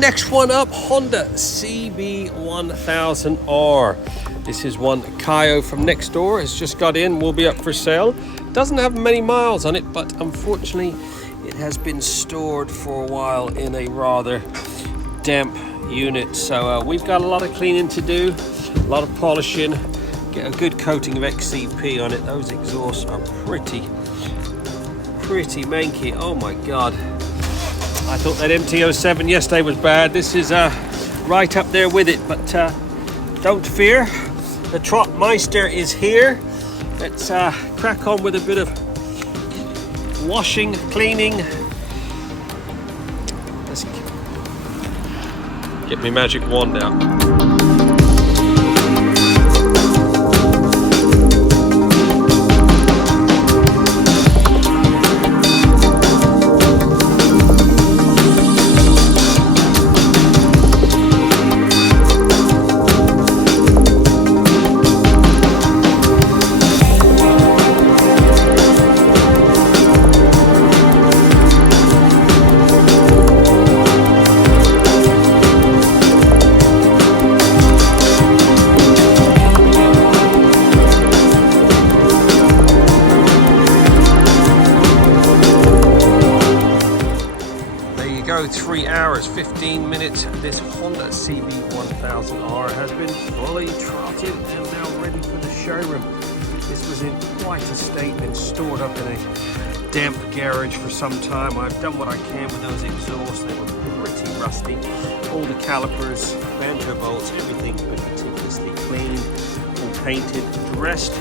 next one up, Honda CB1000R. This is one Kaio from next door has just got in, will be up for sale. Doesn't have many miles on it, but unfortunately it has been stored for a while in a rather damp unit. So we've got a lot of cleaning to do, a lot of polishing, get a good coating of XCP on it. Those exhausts are pretty manky. Oh my god, I thought that MT-07 yesterday was bad. This is right up there with it, but don't fear, the Trotmeister is here. Let's crack on with a bit of washing, cleaning. Let's get my magic wand out. Go 3 hours 15 minutes. This Honda CB1000R has been fully trotted and now ready for the showroom. This was in quite a state, been stored up in a damp garage for some time. I've done what I can with those exhausts. They were pretty rusty. All the calipers, banjo bolts, everything's been meticulously cleaned, all painted, dressed.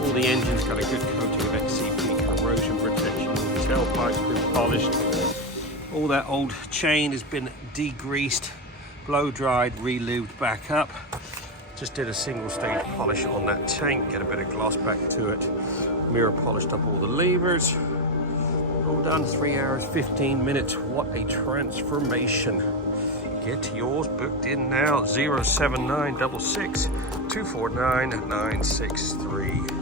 All the engines got a good coating of XCP corrosion protection. All the tailpipes been polished. All that old chain has been degreased, blow dried, re-lubed back up. Just did a single stage polish on that tank, get a bit of gloss back to it. Mirror polished up all the levers. All done, 3 hours, 15 minutes. What a transformation. Get yours booked in now, 07966 249 963.